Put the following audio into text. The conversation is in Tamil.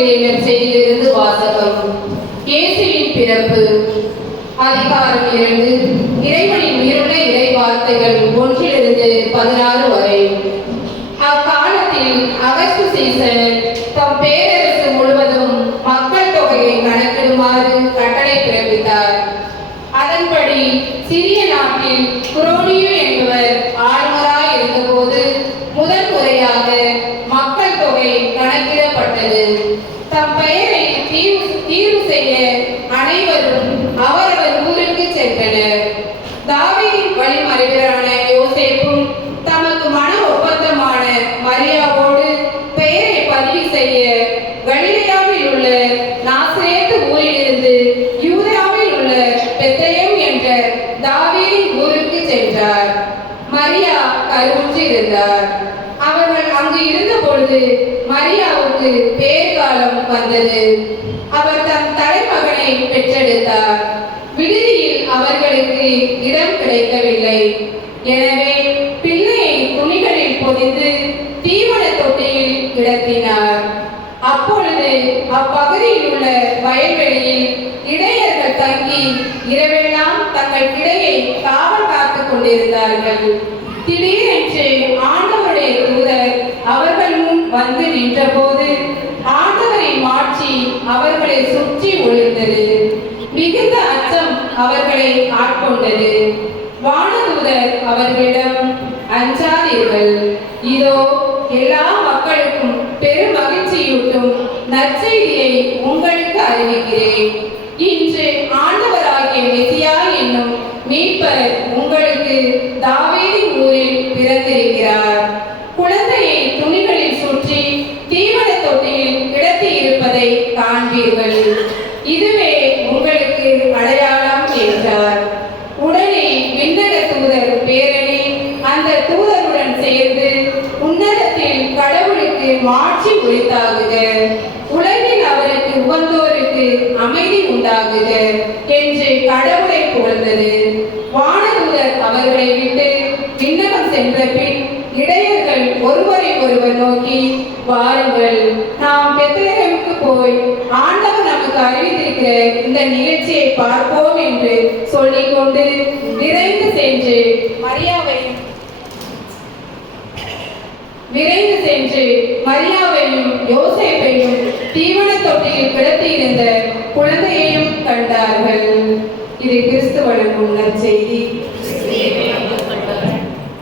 எழுதிய நற்செய்தியிலிருந்து வாசகம். இயேசுவின் பிறப்பு. அதிகாரம் 2. இறைவனின் உயிருள்ள இறை வார்த்தைகள் 1-16 வரை. அக்காலத்தில் அகஸ்து சீசர் தம் பேரரசு முழுவதும் மக்கள் தொகையை கணக்கிடுமாறு கட்டளை பிறப்பித்தார். அதன்படி சிறிய நாட்டில் குரோனியு என்பவர் ஆளுநராய் இருந்தபோது முதல் முறையாக மக்கள் தொகை கணக்கிடப்பட்டது. தம் பெயரை தீர்வு செய்ய அனைவரும் அவரவர் ஊருக்கு சென்றனர். தாவீதின் வழிமறைவரான யோசேப்பும் தமக்கு மன ஒப்பந்தமான மரியாவோடு பெயரை பதிவு செய்ய கலிலேயாவில் உள்ள நாசரேத்து ஊரிலிருந்து யூதேயாவில் உள்ள பெத்லெகேம் என்ற தாவீதின் ஊருக்கு சென்றார். மரியா கருவுற்றிருந்தார். அவர்கள் அங்கு இருந்த பொழுது மரியாவுக்கு பேர்காலம் வந்தது. அவர் தன் தலைமகனை பெற்றெடுத்தார். விடுதியில் அவர்களுக்கு இடம் கிடைக்கவில்லை. எனவே பிள்ளையை துணிகளில் பொதிந்து தீவன தொட்டியில் கிடத்தினார். அப்பொழுது அப்பகுதியில் உள்ள வயல்வெளியில் இடையர்கள் தங்கி இரவெல்லாம் தங்கள் கிடையை காவல் காத்துக் கொண்டிருந்தார்கள். திடீரென்று ஆண்டவருடைய தூதர் அவர்கள் முன் வந்து நின்றபோது ஆண்டவரின் மாட்சி அவர்களை சுற்றி ஒளிர்ந்தது. மிகுந்த அச்சம் அவர்களை ஆட்கொண்டது. வானதூதர் அவர்களிடம், அஞ்சாதீர்கள், இதோ எல்லா மக்களுக்கும் பெரும் மகிழ்ச்சியூட்டும் நற்செய்தியை உங்களுக்கு அறிவிக்கிறேன். இன்று ஆண்டவராகிய மெசியா என்னும் மீட்பர் உங்களுக்கு தாவீதின் ஊரில் பிறந்திருக்கிறார். குழந்தையை துணிகளில் சுற்றி தீவன தொட்டியில் கிடத்தி இருப்பதை காண்பீர்கள். இதுவே உங்களுக்கு அடையாளம் என்றார். உடனே விண்ணக தூதர் பேரணி அந்த தூதருடன் சேர்ந்து உன்னதத்தில் கடவுளுக்கு மாட்சி உரித்தாகுக, உலகில் அவருக்கு உகந்தோருக்கு அமைதி உண்டாகுக என்று கடவுளை புகழ்ந்தது. வானதூதர் அவர்களை விட்டு விண்ணகம் சென்ற பின் இடையர்கள் ஒருவரை ஒருவர் நோக்கி, வாருங்கள், நாம் பெத்லெகேமுக்கு போய் ஆண்டவர் நமக்கு அறிவித்திருக்கிற இந்த நிகழ்ச்சியை பார்ப்போம் என்று சொல்லிக்கொண்டு விரைந்து சென்று மரியாவையும் யோசேப்பையும் தீவன தொட்டியில் கிடத்தியிருந்த குழந்தையையும் கண்டார்கள். இது கிறிஸ்து வழங்கும் நற்செய்தி.